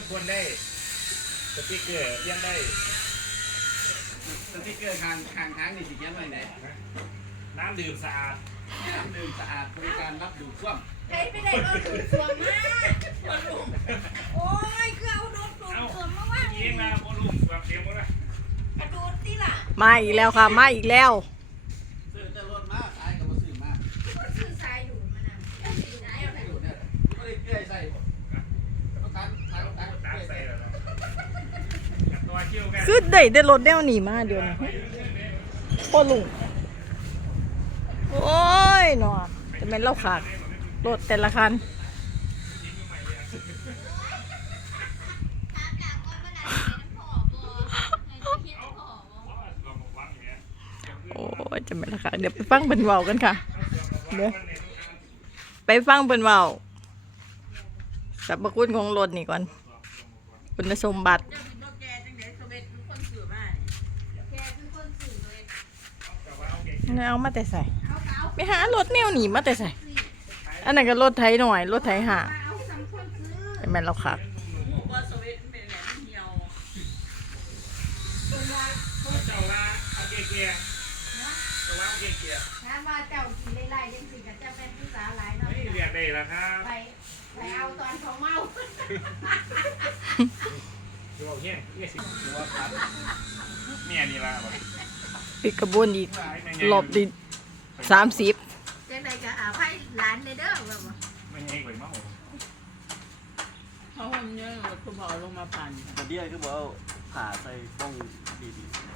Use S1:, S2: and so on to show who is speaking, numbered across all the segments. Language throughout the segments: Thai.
S1: ควรได้สติ๊กเกอร์ยังได้
S2: สติ๊กเกอร์ทางทางนี่สิเขียนไว้ไหน
S1: น้ำดื่มสะอาด
S2: น้ำดื่มสะอาดบริการรับดูดซ่วม
S3: ใครไปได้รถดูดซ่วมมาโอ้ยคือเอารถดูดซ่วมมาว่าง
S1: เองนะโมลุงแบบเดียวหมดเลย
S3: กระโดดที่ล่ะ
S4: มาอีกแล้วค่ะมาอีกแล้ว
S2: ซื้อแต่รถมาขายกับมาซื้อมา
S3: ซื้อสายอยู่มันน่ะซื้อสายเอาไหน
S2: อยู่เนี่ยไม่ได้เกลือใส่ประกันขายประกัน
S1: ตามใส่แล้วตัวเชี่ยวกัน
S4: คือได้รถแนวหนีมาเดี๋ยวนี้พ่อลุงโอ้ยหนอจะเป็นเล่าขาดรถแต่ละคันโอ้ยจะเป็นราคาเดี๋ยวไปฟังเพิ่นเว้ากันค่ะเดี๋ยวไปฟังเพิ่นเว้าสรรพคุณของรถนี่ก่อนคุณสมบัติเอามาแต่ใส่ไปหารถแนวหนีมาแต่ใส่อันนั้นก็รถไถหน่อยรถไถหาเป็นแม่นเราขับ
S1: เจ้าละเอาเกียร์เจ้าละเอาเกียร์
S3: ถามว่าเจ้ากินไล่ๆจังสิก็จะเป็นผู้สาวหลายเนาะ
S1: ไม่เรียกได้แล้วครับ
S3: ไปเอาตอนเขาเมา
S1: ดูเอาเงี้ยสิตัวครับเนี่ยนี่ละ
S4: ปิดกระบวนอีกหลบดิ30
S3: จังไดก็อาภัยหลานเลยเด้อแบบว่า
S1: ไม่ให้ไว้เมา
S5: เขาทำเยอะคือบอกลงมาปั่น
S2: แต่เดียวคือบอกผ่าใส่ป้องดี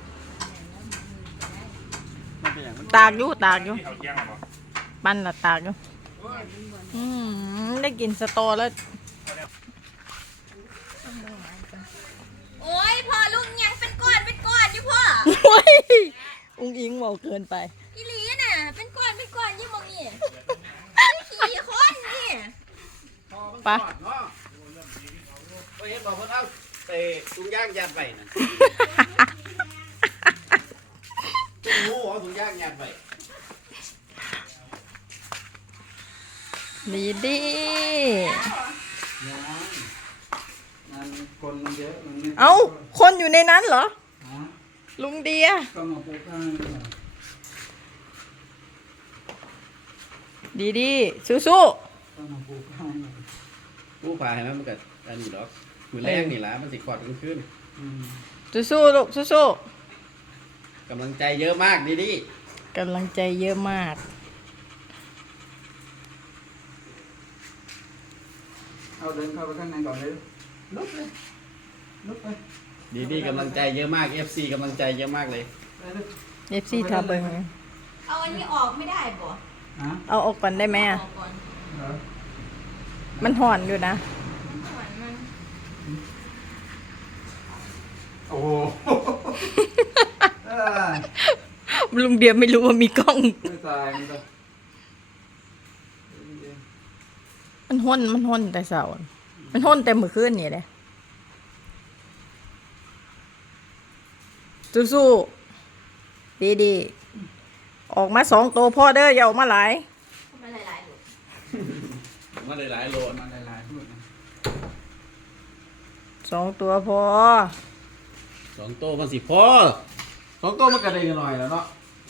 S2: มันเป็นอย่างมัน
S4: ตากอยู่ปั้นละตากอยู่ได้กินสตอแล้ว
S3: โอ้ยพ่อลุงยังเป็นก้อนอยู่พ่อ
S4: โอ้ยอุ้งอิงเมาเกินไป
S3: อีหลีน่ะเป็นก้อนยิ่งมองนี่ขี่คนนี่
S4: ไป
S2: เห็นบอกเพิ่นเอาเตะถุงย่างยัดไปนั่นโอ้โหถุงย่างยัดไป
S4: ดีดี
S2: คนมันเยอะ
S4: เอ้าคนอยู่ในนั้นเหรอลุงเดีย
S2: ก็มาปลูกข้าง
S4: ดีดีสู้
S2: ก็มาปลูกข้างผู้พาให้มันเกิดอันนี้ดอกมือแรงนี่ละมันสิกอดกันขึ้น
S4: สู้ลูกสู้
S2: กำลังใจเยอะมากดี
S4: กำลังใจเยอะมาก
S2: เอาเดินเข้าไปข้างในก่อนเลยลุกไปดีกำลังใจเยอะมาก FC กำลังใจเยอะมากเลย
S4: FC ทำเบิ่ง
S3: เอาอันนี้ออกไม่ได้บ่
S4: เอาออกก่อนได้ไหมอ่ะมันห่อนอยู่นะ
S2: โอ้
S4: ลุงเดียไม่รู้ว่ามีกล้อง
S2: ไม่ตาย
S4: มันห้นแต่เสาร์มันห้นแต่เมื่อคืนนี่แหละสู้ดีออกมา2 ตัวพ่อเด้ออย่าออกมาหลาย
S3: มาหลายๆลูก
S2: มาหลายโลมาหลายพูดนะ
S4: 2 ตัวพอ
S2: 2 ตัวมันสิพอ2 ตัวมันกระเด้งหน่อยแล้วเนาะ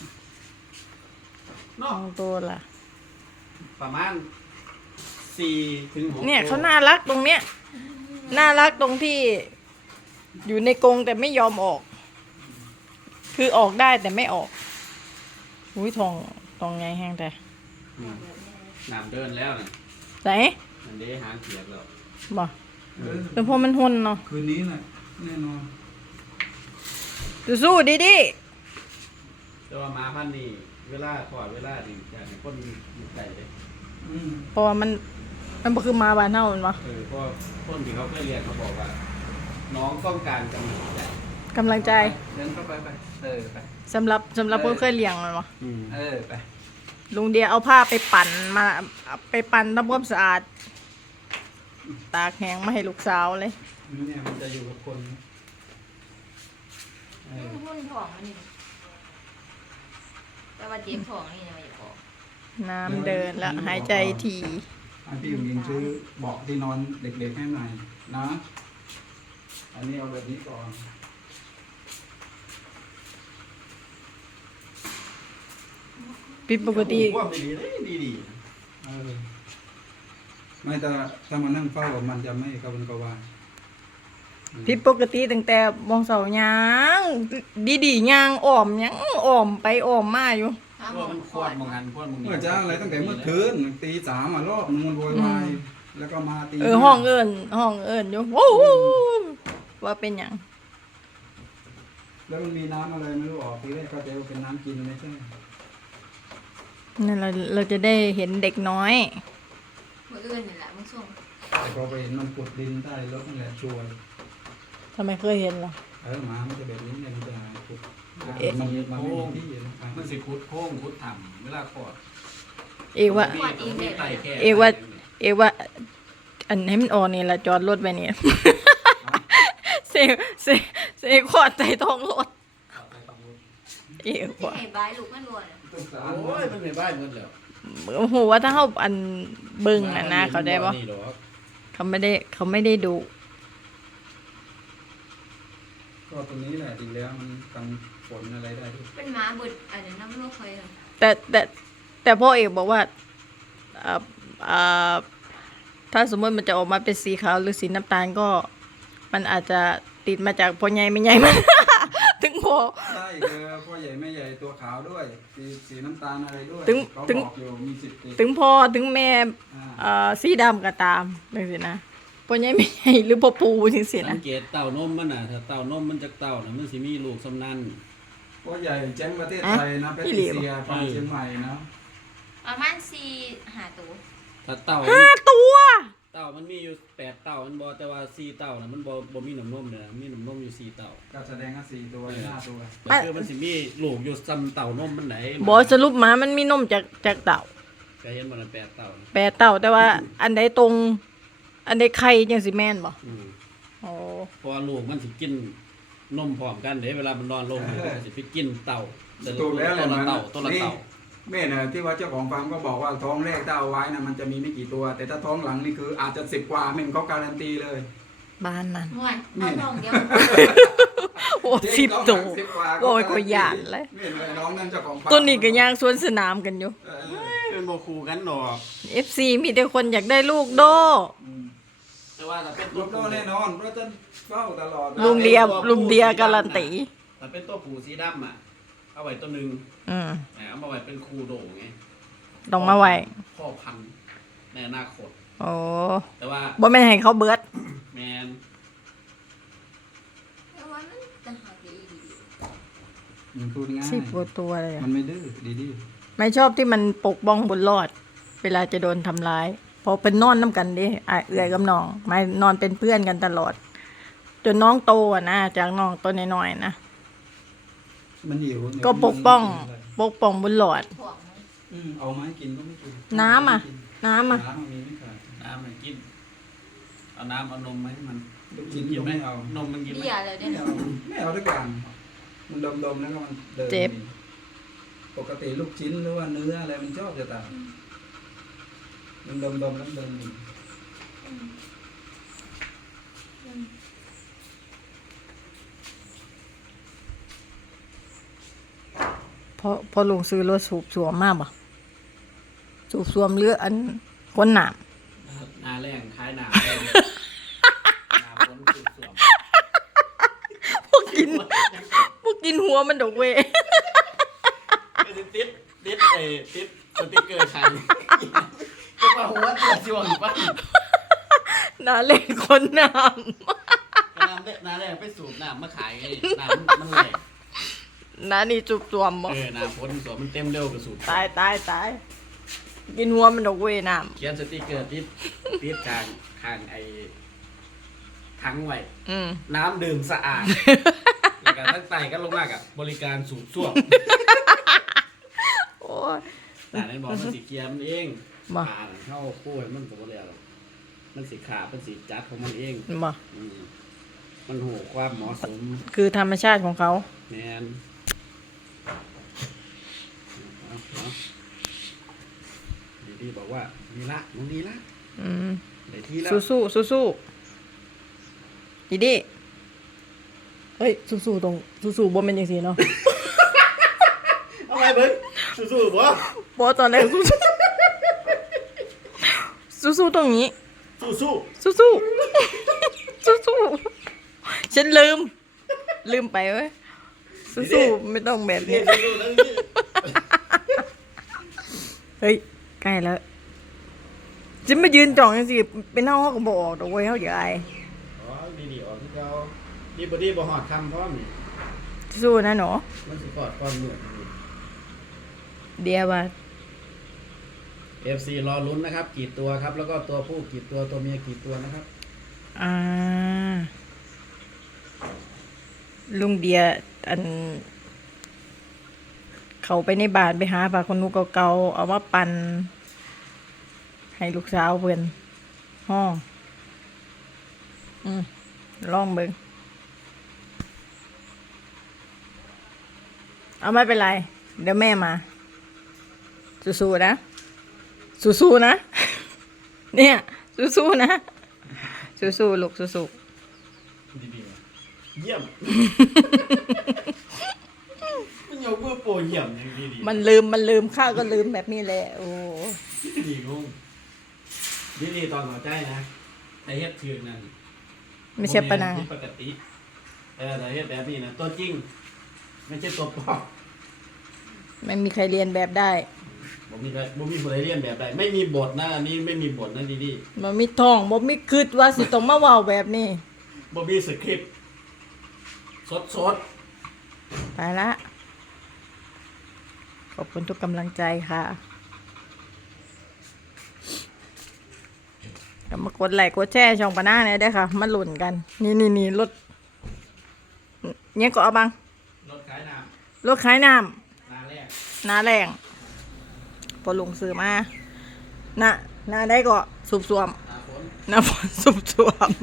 S4: 2 ตัวล่ะ
S2: ประมาณ4 ถึง 6
S4: เนี่ยเขาน่ารักตรงเนี้ยน่ารักตรงที่อยู่ในกรงแต่ไม่ยอมออกคือออกได้แต่ไม่ออกอุ้ยทองไงแห้งแต่
S2: น้ำเดินแล้วนะ
S4: ไหน
S2: มันได้หางเขียบแล้ว
S4: บ่แต่พอมันหุ่นเนาะ
S2: คืนนี้แหละแน่นอน
S4: สู้ดี
S2: แต่ว่ามาพันนี่เวลาถอดเวลาดีจะให้คนมีใจเลย
S4: เพราะว่ามันบ่คือมาบ้านเฮาแม่นบ่
S2: เพราะคนที่เขาเคยเรียนเขาบอกว่าน้องต้องการกำลังใจ
S4: เดิ
S2: นเข้าไปไป
S4: สำหรับคนเคยเลี้ยงมันบ่
S2: ไป
S4: ลุงเดียเอาผ้าไปปั่นทำความสะอาดตากแห้งมาให้ลูกสาวเลย
S2: เนี่ยมันจะอยู่กับคน
S3: หุ่นท้องอันนี้แต่ว่าเจ็บท้องนี่ยังไม่พอ
S4: น้ำเดินแล้วหายใจถี่
S2: พี่อยู่ยิงซื้อเบาะที่นอนเด็กๆให้หน่อยนะอันนี้เอาแบบนี้ก่อน
S4: ผิดปกติ
S2: ว่าดีเลยดีไม่แต่ถ้ามานั่งเฝ้ามันจะไม่กระวนกระวาย
S4: ผิดปกติตั้งแต่มองเสาหยังดีๆหยังอ้อมหยังอ้อมไปอ้อมมาอยู่
S3: ห้า
S2: เพ
S3: โม
S2: ราะ
S3: ง
S2: มัน
S3: ข
S2: คว ว
S3: ด
S2: ดมองกันควดมอง
S6: เมื่อจ้าอะไรตั้งแต่เมื่อคืนตีสามรอบมันโวยวายแล้วก็มาตี
S4: ห้องเอิญอยู่โอ้โหว่าเป็นหยัง
S6: แล้วมันมีน้ำอะไรไม่รู้ออกทีแรกก็จะว่าเป็นน้ำกินไม่ใช่
S4: นั่นเราจะได้เห็นเด็กน้อย
S3: มื้ออื่นนี่แหละมึงส่ง
S6: แต่พอไปเห็นมันขุดดินใต้รถนั่นแหละชัวร์
S4: ทำไมเคยเห็นล่ะ
S6: หมามันจะแบบนี้เนี่ยมันจะขุด
S2: เอ๊ะ
S6: มันไม่มีที่นะ
S2: มันสิคุดโค้งคุดต่ำเวลาขอด
S4: เอกว่า
S2: มีไตแค่
S4: เอกว่า อันให้มันออกนี่ละจอดรถไปนี่ เสขอดใจท้องรถเอกว่า
S3: ให้บายลูกมันรวน
S6: ต้องสาร
S2: โอ้ยมันไม่บ้านหมดแล้ว
S4: โอ้โหว่าถ้าเขาอันเบิ่งอ่ะนะเขาได้ปะ
S2: นี่หรอก
S4: เขาไม่ได้ดู
S6: ก็ตรงนี้แหละดีแล้วมันกันฝนอะไรได้ด้วย
S3: เป็นหมาบึดอันนี้น้ำลูกเคย
S4: แต่พ่อเอกบอกว่าอ่าอ่าถ้าสมมติมันจะออกมาเป็นสีขาวหรือสีน้ำตาลก็ มันอาจจะติดมาจากพ่อใหญ่ไม่ใหญ่มัน ถึงพอ
S6: ใช่คือพ่อใหญ่แม่ใหญ่ตัวขาวด้วยสีน้ำตาลอะไรด้วย
S4: ถึง
S6: เขา
S4: ถึง
S6: บอกอยู่มีสิทธิ์ติด
S4: ถึงพ่อถึงแม่
S6: อ่า
S4: สีดำก็ตามจังซี่นะพ่อใหญ่ไม่ใหญ่หรือพ่อปูจังซี่
S2: สั
S4: นะ
S2: งเกตเต่านมมันน่ะถ้าเต่านมมันจากเต่าน่ะมันสิมีลูกสำนัน
S6: พ่อใหญ่แจ้งประเทศไทยนะแพทริเซียปางเชียงใหม่นะ
S3: ประมาณ4-5ตัว
S2: ถ้าเต่า
S4: 5 ตัว
S2: เต่ามันมีอยู่8เต่ามันบ่แต่ว่า4เต่าน่ะมันบ่มีน้ำนมเลยนะมีน้ำนมอยู่4เต่า
S6: ก็แสดงว่า4 ตัว5 ตัว
S2: ก็คือมันสิมีลูกอยู่ซ้ำเต่านมมันไหน
S4: บ่สรุปหมามันมีนมจากเต่า
S2: ก็เห็นบ่นั่น8เต่าน่ะ
S4: 8 เต่าแต่ว่าอันใดตรง อันใดไข่จังสิแม่นบ่
S2: อืม
S4: โอ้
S2: เพราะว่าลูกมันสิกินนมพร้อมกันเด้เวลามันนอนลงมันก็สิไปกินเต่าแต่ละ
S6: ตัวแล้วแหละ
S2: ตัวละ
S6: มัน
S2: เต่าตัวละ
S6: นี่
S2: เต่า
S6: แม่น่ะที่ว่าเจ้าของฟาร์มก็บอกว่าท้องแรกถ้าเอาไว้นะมันจะมีไม่กี่ตัว แต่ถ้าท้องหลังนี่คืออาจจะ10 กว่าแม่งเขาการันตีเลย
S4: บ้านนั้น
S3: ม่วนเอาทองเดียว
S4: โอ้10 ตัวโอ้ยก็ย่านเลย
S6: แม่นเลยน้องนั่นเจ้าของฟาร์ม
S4: ตัวนี้ก็ย่างสวนสนามกันอยู่
S2: เป็นบ่คู่กันดอก
S4: FC มีแต่คนอยากได้ลูกโด
S2: แต่ว่าถ้าเป็น
S6: รบโดแน่นอนเพราะจะเฝ้าตลอด
S4: ลุงเดียการันตี
S2: ถ้าเป็นตัวผู้สีดำอ่ะเอาไว้ตัวหนึง
S4: อืม
S2: เอามาไว้เป็นคู่โด่งไง
S4: ต้องมาไว้
S2: พ่อพันธุ์ในอนาคต
S4: โอ้
S2: แต่ว่า
S4: บ่แม่นให้เขาเบิด
S2: แมน
S3: แต่ว่ามันจะหาดี
S6: มันพูดง่าย
S4: 10 กว่าตัวเลยอะ
S6: มันไม่ดื้อดี
S4: ไม่ชอบที่มันปกป้องบุญรอด เวลาจะโดนทำร้ายเพราะเป็นนอนน้ำกันเดิเอื่อยกับน้องมานอนเป็นเพื่อนกันตลอด จนน้องโตอะนะจากน้องตัวน้อยๆนะ
S6: ๆมันหิว
S4: ก็ปกป้องบุญรอด
S3: ๆถ่วงมัน
S6: เอาไม้กินก็ไม่กิน
S4: น้ำอะ น้ำอะ
S6: น้ำมันมีไม่ขาด
S2: น้ำมันกินเอาน้ำเอานมไหมมัน
S6: ลูกชิ้น
S2: กิน
S6: ก็
S2: ไหม
S6: ไม่เอา
S2: นมมันกินไหม
S3: เบี้ยเลยเด้
S6: ไม่
S3: อ
S6: เอาไม่เอาทุกอย่างมันดมๆแล้วก็มันเดิน
S4: เจ็บ
S6: ปกติลูกชิ้นหรือว่าเนื้ออะไรมันชอบจะตายมันดมๆแล้วเดินหนี
S4: พอลุงซื้อรถสูบสวมมากบ่สูบสวมหรืออันคนหนาม
S2: นาแรงคล้ายนานาพ้นสุดสวม
S4: พวกกินหัวมันดอกเวย
S2: ก็สิติดติดสติ๊กเกอร์ใครจะมาหัวตัวสิวอยู่ป่ะ
S4: น่าเล่นคนหนาม
S2: นาแรงไปสูบน้ำมาขายไงน้ำมันแรง
S4: น่านี่สูบสวมบ่
S2: น้ำพ้นสวมมันเต็มเร็วกระสูบ
S4: ตายกินหัวมันดอกเวยหนาม
S2: เขียนสติ๊กเกอร์ติดข้างไอ้ทั้งไว้
S4: อืม
S2: น้ำดื่มสะอาด แล้วก็ตั้งใจก็ลงมากกับบริการสูบซ่วม
S4: โอ้ย
S2: แต่ในบอกมันสีเกียร์มันเอง
S4: บ่
S2: ขาเข้าคู่ให้มันผมก็เลยหรอกมันสีขาเป็นสีจัดของมันเอง
S4: บ่
S2: อืมมันหูความเหมาะสม
S4: คือธรรมชาติของเขา
S2: แมนเอาดีๆบอกว่านี่ละมึงดีละ
S4: อืม
S2: ได้ที่แล้ว
S4: สู้ๆดีเฮ้ยสู้ๆตรงสู้ๆบ่แม่นจังซี่เนาะ
S2: เอาไงเบิ้งสู้ๆบ่
S4: บ่ตอนแรกสู้ๆสู้ๆตรงนี้
S2: สู้
S4: สู้ๆ สู้ๆ ฉันลืมไปเว้ย สู้ๆ ไม่ต้องแบบ
S2: ๆ
S4: นี้
S2: สู้ๆแล้วนี่
S4: เฮ้ย ใกล้แล้วจะมายืนจ่องจังสิเป็นเฮาก็บ่ออกดอกเว้ยเฮาอย่าอาย
S2: อ๋อดีออกที่เขาดีบ่ดีบ่ฮอดคำพร้อมนี่
S4: สู้นะหนู
S2: มันสิกอดก้อนมือ
S4: เดียวว่า
S2: FC รอลุ้นนะครับกี่ตัวครับ แล้วก็ตัวผู้กี่ตัวตัวเมียกี่ตัวนะครับ
S4: ลุงเดียอัน เขาไปในบ้านไปหาผ้าขนหนูเก่าๆเอามาปั่นให้ลูกสาวเพิ่นห้องลองเบิ่งเอาไม่เป็นไร เดี๋ยวแม่มาสู้ๆนะสู้ๆนะ เนี่ยสู้ๆนะสู้ๆลูกสู้ๆ
S2: ดีๆเยี่ยม มันยกมือโปรเยี่ยมอย่างดีๆ
S4: มันลืมข้าก็ลืมแบบนี้แหละโอ้
S2: ดีงงดีตอนหัวใจนะแต่เฮ็ดชื่อนั่น
S4: ไม่ใช่ปะนาง
S2: ผิดปกติแต่เฮ็ดแบบนี้นะตัวจริง ไม่ใช่ตัวปลอม
S4: ไม่มีใครเรียนแบบได้
S2: บ่มีผู้ใดเรียนแบบใดไม่มีบทนะอันนี้ไม่มีบทนะดี
S4: บ่มีท่องบ่มีคิดว่าสิต้องมาเว้าแบบนี้
S2: ๆบ่มีสคริปต์สด
S4: ไปละขอบคุณทุกกำลังใจค่ะก็มากดไลค์กดแชร์ช่องปะหน้าเนี่ยได้อค่ะ มาหลุ่นกัน นี่รถเนี่ยก็เอาบัง
S2: รถขายน้
S4: รถขายน้
S2: ำนาแรก
S4: ำนาแรงพอลงซื้อมานาได้ก็สูบสวม
S2: นาฝน
S4: น้ำฝนสูบสวม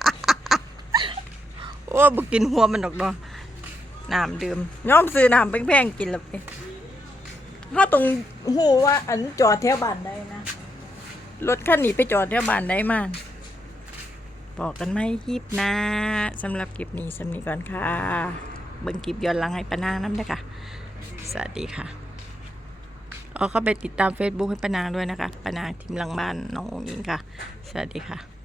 S4: โอ้บ่กินหัวมันดอกเนาะน้ำดื่มยอมซื้อน้ำแพงๆกินแล้วไปเขาตรงหูว่าอันจอดแถวบ้านได้นะรถคันนี้ไปจอดแถวบ้านได้มาบอกกันไหมคลิปหน้าสำหรับคลิปนี้สำนีก่อนค่ะเบิ่งคลิปย้อนหลังให้ปานางน้ำด้วยค่ะสวัสดีค่ะเอาเข้าไปติดตาม Facebook ให้ปานางด้วยนะคะปานางทีมหลังบ้านน้ององอิงค่ะสวัสดีค่ะ